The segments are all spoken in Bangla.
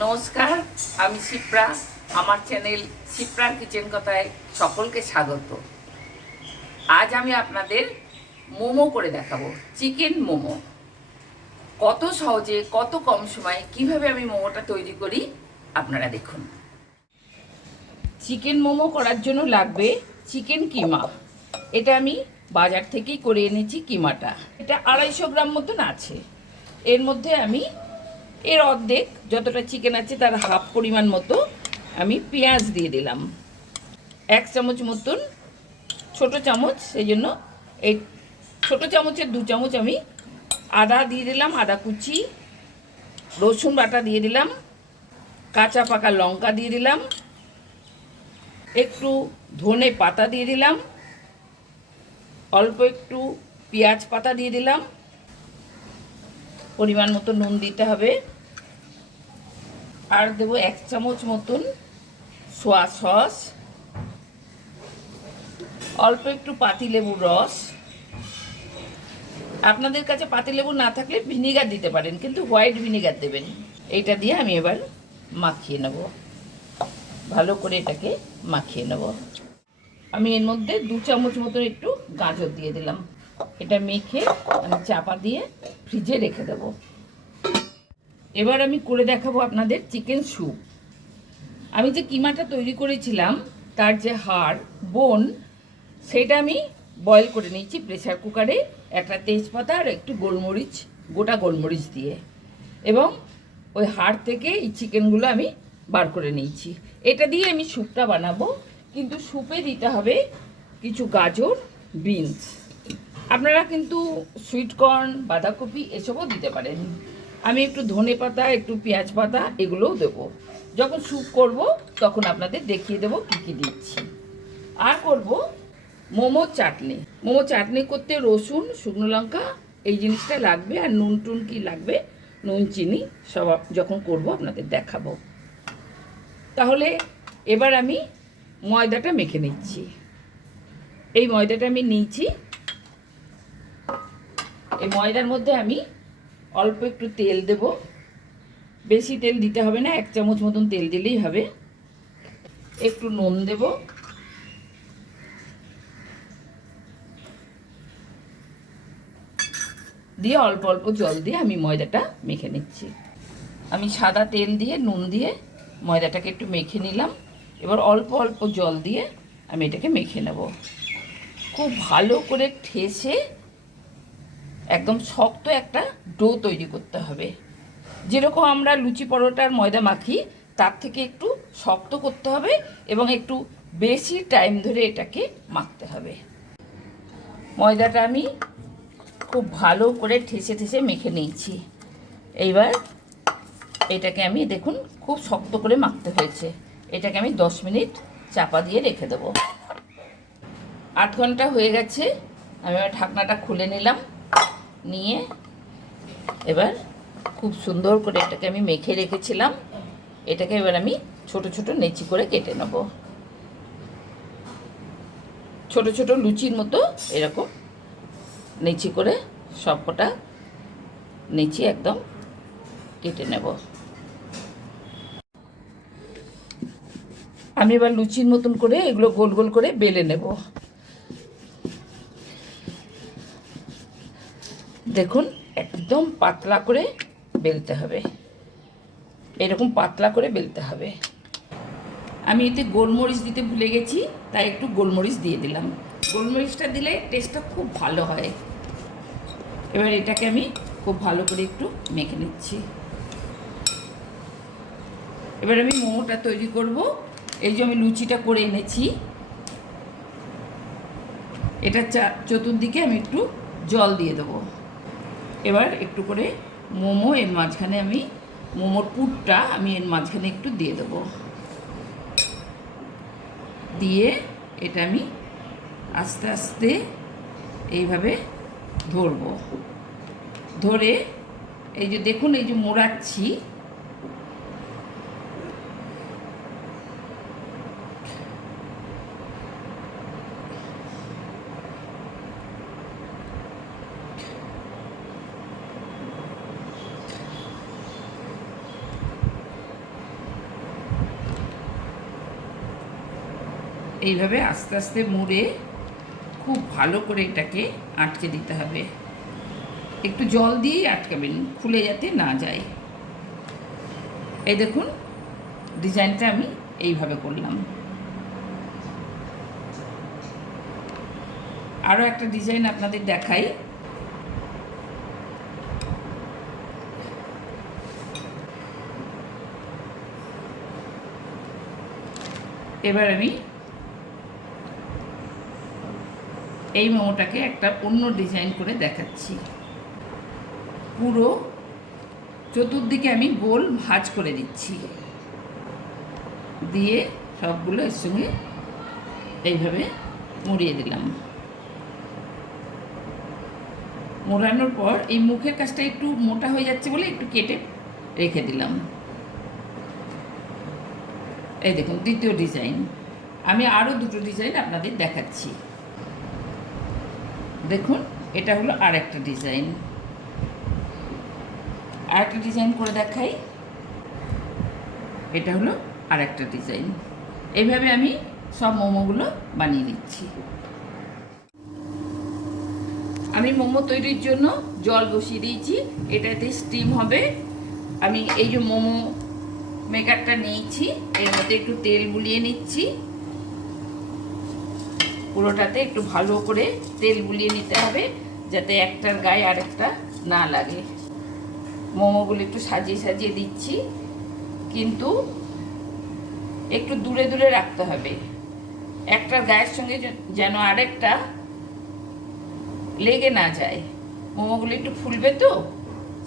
নমস্কার, আমি শিপ্রা। আমার চ্যানেল শিপ্রার কিচেন কথায় সকলকে স্বাগত। আজ আমি আপনাদের মোমো করে দেখাবো, চিকেন মোমো। কত সহজে, কত কম সময়ে কিভাবে আমি মোমোটা তৈরি করি আপনারা দেখুন। চিকেন মোমো করার জন্য লাগবে চিকেন কিমা। এটা আমি বাজার থেকেই করে এনেছি কিমাটা। এটা 250 গ্রাম মতন আছে। এর মধ্যে আমি এর অর্ধেক, যতটা চিকেন আছে তার হাফ পরিমাণ মতো আমি পেঁয়াজ দিয়ে দিলাম। 1 চামচ মতন, ছোট চামচ, সেই জন্য এই ছোট চামচের 2 চামচ আমি আদা দিয়ে দিলাম, আদা কুচি। রসুন বাটা দিয়ে দিলাম, কাঁচা পাকা লঙ্কা দিয়ে দিলাম, একটু ধনে পাতা দিয়ে দিলাম, অল্প একটু পেঁয়াজ পাতা দিয়ে দিলাম, পরিমাণ মতো নুন দিতে হবে, আর দেবো 1 চামচ মতন সোয়া সস, অল্প একটু পাতিলেবুর রস। আপনাদের কাছে পাতিলেবু না থাকলে ভিনিগার দিতে পারেন, কিন্তু হোয়াইট ভিনিগার দেবেন। এইটা দিয়ে আমি এবার মাখিয়ে নেব, ভালো করে এটাকে মাখিয়ে নেব। আমি এর মধ্যে 2 চামচ মতো একটু গাজর দিয়ে দিলাম। এটা মেখে আমি চাপা দিয়ে ফ্রিজে রেখে দেব। এবার আমি করে দেখাবো আপনাদের চিকেন স্যুপ। আমি যে কিমাটা তৈরি করেছিলাম তার যে হাড়, বোন, সেটা আমি বয়েল করে নিয়েছি প্রেসার কুকারে, একটা তেজপাতা আর একটু গোলমরিচ, গোটা গোলমরিচ দিয়ে, এবং ওই হাড় থেকে এই চিকেনগুলো আমি বার করে নিয়েছি। এটা দিয়ে আমি স্যুপটা বানাবো, কিন্তু স্যুপে দিতে হবে কিছু গাজর, বিনস। আপনারা কিন্তু সুইটকর্ন, বাঁধাকপি এসবও দিতে পারেন। আমি একটু ধনে পাতা, একটু পেঁয়াজ পাতা এগুলোও দেবো। যখন স্যুপ করব তখন আপনাদের দেখিয়ে দেবো কী কী দিচ্ছি। আর করব মোমো চাটনি। মোমো চাটনি করতে রসুন, শুকনো লঙ্কা এই জিনিসটা লাগবে, আর নুন টুন কি লাগবে, নুন চিনি সব যখন করব আপনাদের দেখাবো। তাহলে এবার আমি ময়দাটা মেখে নিচ্ছি। এই ময়দাটা আমি নিয়েছি। এই ময়দার মধ্যে আমি অল্প একটু তেল দেব, বেশি তেল দিতে হবে না, 1 চামচ মতন তেল দিলেই হবে। একটু নুন দেব, দিয়ে অল্প অল্প জল দিয়ে আমি ময়দাটা মেখে নিচ্ছি। আমি সাদা তেল দিয়ে নুন দিয়ে ময়দাটাকে একটু মেখে নিলাম। এবার অল্প অল্প জল দিয়ে আমি এটাকে মেখে নেব। খুব ভালো করে ঠেসে একদম শক্ত একটা ডো তৈরি করতে হবে। যেরকম আমরা লুচি পরোটার ময়দা মাখি তার থেকে একটু শক্ত করতে হবে, এবং একটু বেশি টাইম ধরে এটাকে মাখতে হবে। ময়দাটা আমি খুব ভালো করে ঠেসে ঠেসে মেখে নিয়েছি। এইবার এটাকে আমি, দেখুন, খুব শক্ত করে মাখতে হয়েছে। এটাকে আমি 10 মিনিট চাপা দিয়ে রেখে দেবো। 8 ঘন্টা হয়ে গেছে। আমি এবার ঢাকনাটা খুলে নিলাম, নিয়ে এবার খুব সুন্দর করে এটাকে আমি মেখে রেখেছিলাম। এটাকে এবার আমি ছোট ছোট নেচি করে কেটে নেব। ছোট ছোট লুচির মতো এরকম নেচি করে সবকটা নেচি একদম কেটে নেব। আমি এবার লুচির মতন করে এগুলো গোল গোল করে বেলে নেব। দেখুন, একদম পাতলা করে বেলতে হবে, এরকম পাতলা করে বেলতে হবে। আমি এতে গোলমরিচ দিতে ভুলে গেছি, তাই একটু গোলমরিচ দিয়ে দিলাম। গোলমরিচটা দিলে টেস্টটা খুব ভালো হয়। এবার এটাকে আমি খুব ভালো করে একটু মেখে নিচ্ছি। এবার আমি মোমোটা তৈরি করব। এই যে আমি লুচিটা করে এনেছি, এটা চতুর্দিকে আমি একটু জল দিয়ে দেবো। এবার একটু করে মোমো এর মাঝখানে, আমি মোমোর পুরটা আমি এর মাঝখানে একটু দিয়ে দেবো। দিয়ে এটা আমি আস্তে আস্তে এইভাবে ধরবো। ধরে এই যে দেখুন, এই যে মোড়াচ্ছি, এইভাবে আস্তে আস্তে মুড়ে খুব ভালো করে এটাকে আটকে দিতে হবে। একটু জল দিয়েই আটকাবেন, খুলে যাতে না যায়। এই দেখুন ডিজাইনটা আমি এইভাবে করলাম। আরও একটা ডিজাইন আপনাদের দেখাই। এবার আমি এই মোমোটাকে একটা অন্য ডিজাইন করে দেখাচ্ছি। পুরো চতুর্দিকে আমি গোল ভাঁজ করে দিচ্ছি, দিয়ে সবগুলো এর সঙ্গে এইভাবে মুড়িয়ে দিলাম। মোড়ানোর পর এই মুখের কাজটা একটু মোটা হয়ে যাচ্ছে বলে একটু কেটে রেখে দিলাম। এই দেখুন দ্বিতীয় ডিজাইন। আমি আরও দুটো ডিজাইন আপনাদের দেখাচ্ছি। দেখুন এটা হলো আর একটা ডিজাইন। আর একটা ডিজাইন করে দেখাই। এটা হলো আর একটা ডিজাইন। এইভাবে আমি সব মোমোগুলো বানিয়ে নিচ্ছি। আমি মোমো তৈরির জন্য জল বসিয়ে দিয়েছি, এটাতে স্টিম হবে। আমি এই যে মোমো মেকারটা নিয়েছি, এর মধ্যে একটু তেল বুলিয়ে নিচ্ছি। পুরোটাতে একটু ভালো করে তেল বুলিয়ে নিতে হবে, যাতে একটার গায়ে আরেকটা না লাগে। মোমোগুলো একটু সাজিয়ে সাজিয়ে দিচ্ছি, কিন্তু একটু দূরে দূরে রাখতে হবে। একটার গায়ের সঙ্গে যেন আরেকটা লেগে না যায়। মোমোগুলো একটু ফুলবে তো,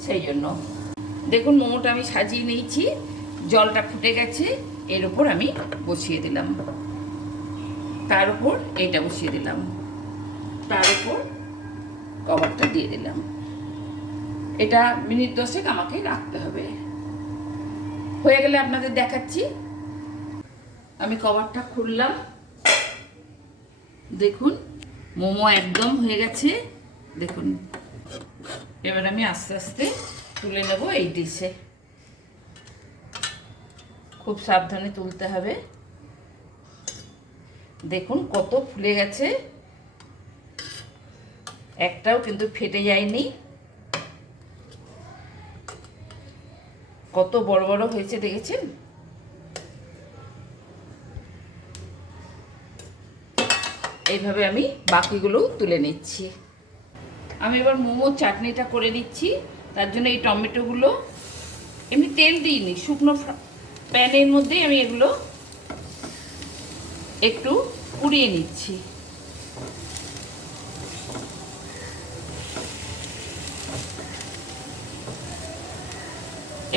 সেই জন্য। দেখুন মোমোটা আমি সাজিয়ে নিয়েছি, জলটা ফুটে গেছে। এর উপর আমি বসিয়ে দিলাম, তার উপর এইটা বসিয়ে দিলাম, তার উপর কভারটা দিয়ে দিলাম। এটা মিনিট 10 আমাকে রাখতে হবে। হয়ে গেলে আপনাদের দেখাচ্ছি। আমি কভারটা খুললাম, দেখুন মোমো একদম হয়ে গেছে। দেখুন এবার আমি আস্তে আস্তে তুলে নেব এই ডিশে। খুব সাবধানে তুলতে হবে। দেখুন কত ফুলে গেছে, একটাও কিন্তু ফেটে যায়নি। কত বড় বড় হয়েছে দেখেছেন? এইভাবে আমি বাকিগুলো তুলে নিচ্ছি। আমি এবার মোমো চাটনিটা করে নিচ্ছি। তার জন্য এই টমেটোগুলো এমনি তেল দিইনি, শুকনো প্যানের মধ্যেই আমি এগুলো একটু পুড়িয়ে নিচ্ছি।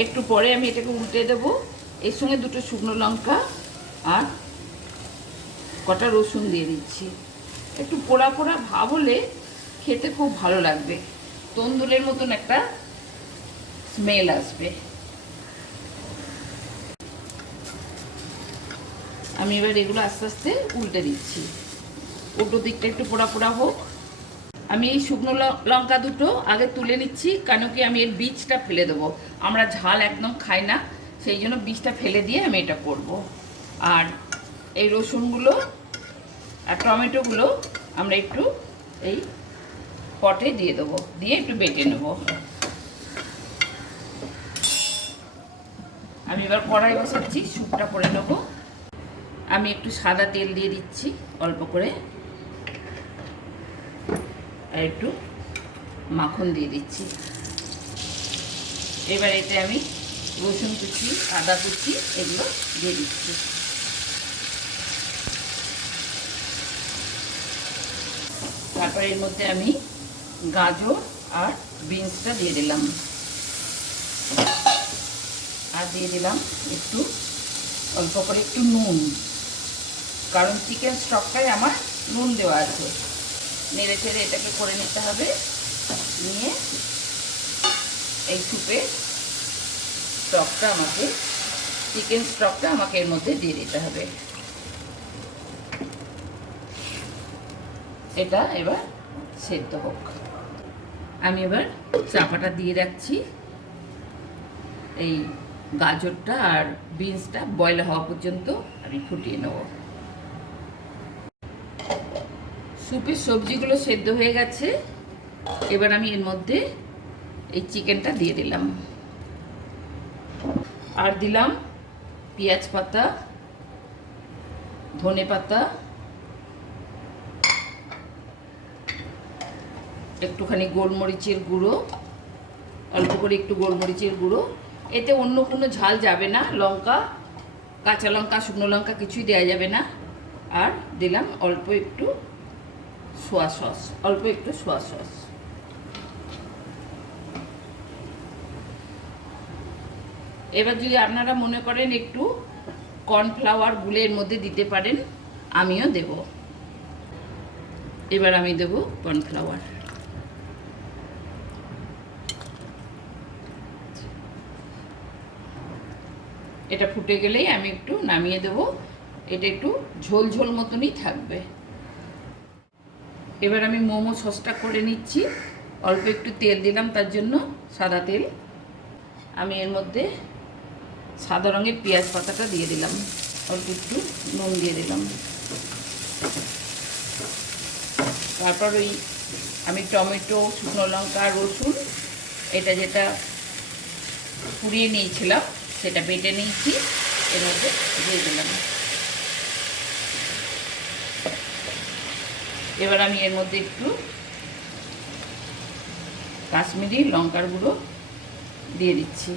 একটু পরে আমি এটাকে উল্টে দেবো। এর সঙ্গে দুটো শুকনো লঙ্কা আর কটা রসুন দিয়ে দিচ্ছি। একটু পোড়া পোড়া ভাব হলে খেতে খুব ভালো লাগবে, তন্দুরের মতন একটা স্মেল আসবে। আমি এবার এগুলো আস্তে আস্তে উল্টে দিচ্ছি, উল্টো দিকটা একটু পোড়া পোড়া হোক। আমি এই শুকনো লঙ্কা দুটো আগে তুলে নিচ্ছি, কেন কি আমি এর বীজটা ফেলে দেবো। আমরা ঝাল একদম খাই না, সেই জন্য বীজটা ফেলে দিয়ে আমি এটা করব। আর এই রসুনগুলো আর টমেটোগুলো আমরা একটু এই পটে দিয়ে দেবো, দিয়ে একটু বেটে নেব। আমি এবার কড়াই বসাচ্ছি, স্যুপটা করে নেব। আমি একটু সাদা তেল দিয়ে দিচ্ছি অল্প করে, আর একটু মাখন দিয়ে দিচ্ছি। এবার এতে আমি রসুন কুচি, আদা কুচি এগুলো দিয়ে দিচ্ছি। তারপর এর মধ্যে আমি গাজর আর বিনসটা দিয়ে দিলাম, আর দিয়ে দিলাম একটু অল্প করে একটু নুন, কারণ চিকেন স্টকটায় আমার নুন দেওয়া আছে। নেড়ে চেড়ে এটাকে করে নিতে হবে। নিয়ে এই স্যুপের স্টকটা আমাকে, চিকেন স্টকটা আমাকে এর মধ্যে দিয়ে দিতে হবে। এটা এবার সেদ্ধ হোক। আমি এবার চাপাটা দিয়ে রাখছি। এই গাজরটা আর বিনসটা বয়েল হওয়া পর্যন্ত আমি ফুটিয়ে নেব। স্যুপের সবজিগুলো সেদ্ধ হয়ে গেছে। এবার আমি এর মধ্যে এই চিকেনটা দিয়ে দিলাম, আর দিলাম পেঁয়াজ পাতা, ধনে পাতা, একটুখানি গোলমরিচের গুঁড়ো, অল্প করে একটু গোলমরিচের গুঁড়ো। এতে অন্য কোনো ঝাল যাবে না, লঙ্কা, কাঁচা লঙ্কা, শুকনো লঙ্কা কিছুই দেওয়া যাবে না। আর দিলাম অল্প একটু সোয়া সস, অল্প একটু সোয়া সস। এবার যদি আপনারা মনে করেন একটু কর্নফ্লাওয়ার গুলে এর মধ্যে দিতে পারেন, আমিও দেব। এবার আমি দেব কর্নফ্লাওয়ার। এটা ফুটে গেলেই আমি একটু নামিয়ে দেব। এটা একটু ঝোল ঝোল মতনই থাকবে। এবার আমি মোমো সসটা করে নিচ্ছি। অল্প একটু তেল দিলাম, তার জন্য সাদা তেল। আমি এর মধ্যে সাদা রঙের পেঁয়াজ পাতাটা দিয়ে দিলাম, অল্প একটু নুন দিয়ে দিলাম। তারপর ওই আমি টমেটো, শুকনো লঙ্কা, রসুন, এটা যেটা পুড়িয়ে নিয়েছিলাম সেটা বেটে নিয়েছি, এর মধ্যে দিয়ে দিলাম। এবার আমি এর মধ্যে একটু কাশ্মীরি লঙ্কার গুঁড়ো দিয়ে দিচ্ছি।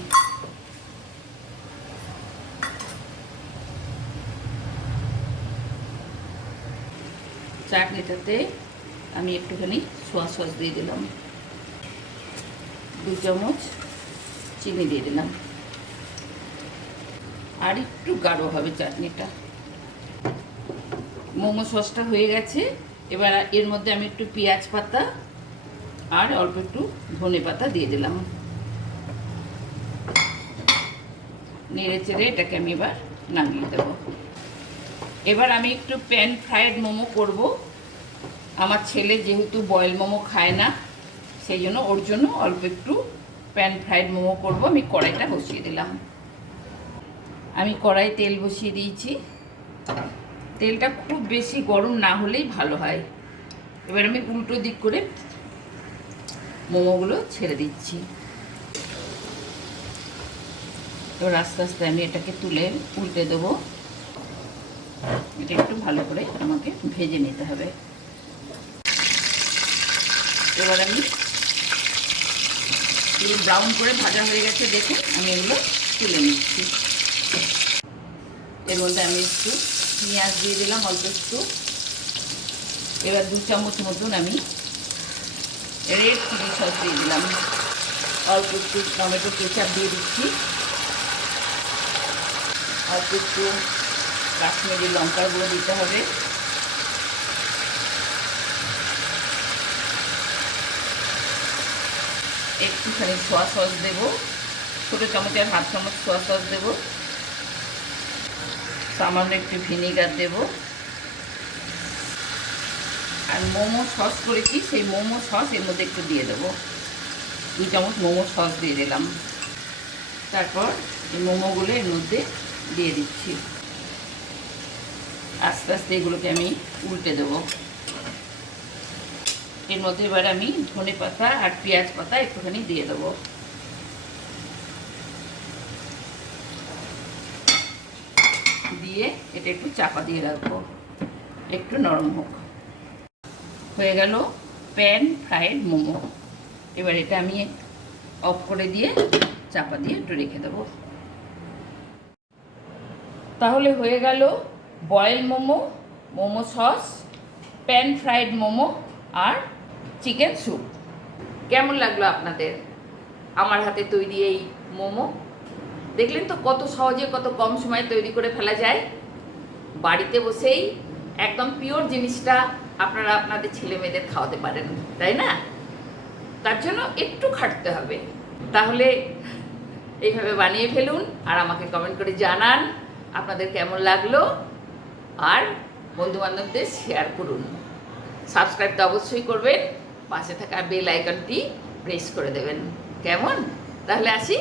চাটনিটাতে আমি একটুখানি সোয়া সস দিয়ে দিলাম, 2 চামচ চিনি দিয়ে দিলাম, আর একটু গাঢ় হবে চাটনিটা। মোমো সসটা হয়ে গেছে। এবার এর মধ্যে আমি একটু পেঁয়াজ পাতা আর অল্প একটু ধনে পাতা দিয়ে দিলাম। নেড়ে চেড়ে এটাকে আমি এবার নামিয়ে দেব। এবার আমি একটু প্যান ফ্রাইড মোমো করব। আমার ছেলে যেহেতু বয়েল মোমো খায় না, সেই জন্য ওর জন্য অল্প একটু প্যান ফ্রাইড মোমো করব। আমি কড়াইটা বসিয়ে দিলাম। আমি কড়াই তেল বসিয়ে দিয়েছি। তেলটা খুব বেশি গরম না হলেই ভালো হয়। এবার আমি উল্টো দিক করে মোমোগুলো ছেড়ে দিচ্ছি। এবার আস্তে আস্তে আমি এটাকে তুলে উল্টে দেবো। এটা একটু ভালো করে আমাকে ভেজে নিতে হবে। এবার আমি ব্রাউন করে ভাজা হয়ে গেছে, দেখুন। আমি এগুলো তুলে নিচ্ছি। এর মধ্যে আমি একটু পেঁয়াজ দিয়ে দিলাম, অল্প একটু। এবার 2 চামচ মতন আমি রেড চিলি সস দিয়ে দিলাম, অল্প একটু টমেটো কেচাপ দিয়ে দিচ্ছি, অল্প একটু কাশ্মীরি লঙ্কার গুঁড়ো দিতে হবে, একটুখানি সোয়া সস দেবো, ছোটো চামচের হাফ চামচ সোয়া সস দেবো, সামান্য একটু ভিনিগার দেব, আর মোমো সস করেছি সেই মোমো সস এর মধ্যে একটু দিয়ে দেবো। 2 চামচ মোমো সস দিয়ে দিলাম। তারপর এই মোমোগুলো এর মধ্যে দিয়ে দিচ্ছি। আস্তে আস্তে এগুলোকে আমি উল্টে দেবো। এর মধ্যে এবার আমি ধনে পাতা আর পেঁয়াজ পাতা একটুখানি দিয়ে দেবো। দিয়ে এটা একটু চাপা দিয়ে রাখবো, একটু নরম হোক। হয়ে গেল প্যান ফ্রাইড মোমো। এবার এটা আমি অফ করে দিয়ে চাপা দিয়ে একটু রেখে দেবো। তাহলে হয়ে গেল boiled momo, momo sauce, pan fried momo আর চিকেন স্যুপ। কেমন লাগলো আপনাদের আমার হাতে তৈরি এই মোমো? দেখলেন তো কত সহজে, কত কম সময়ে তৈরি করে ফেলা যায়। বাড়িতে বসেই একদম পিওর জিনিসটা আপনারা আপনাদের ছেলে মেয়েদের খাওয়াতে পারেন, তাই না? তার জন্য একটু খাটতে হবে। তাহলে এইভাবে বানিয়ে ফেলুন আর আমাকে কমেন্ট করে জানান আপনাদের কেমন লাগলো। আর বন্ধুবান্ধবদের শেয়ার করুন। সাবস্ক্রাইব তো অবশ্যই করবেন, পাশে থাকা বেল আইকনটি প্রেস করে দেবেন। কেমন? তাহলে আসি।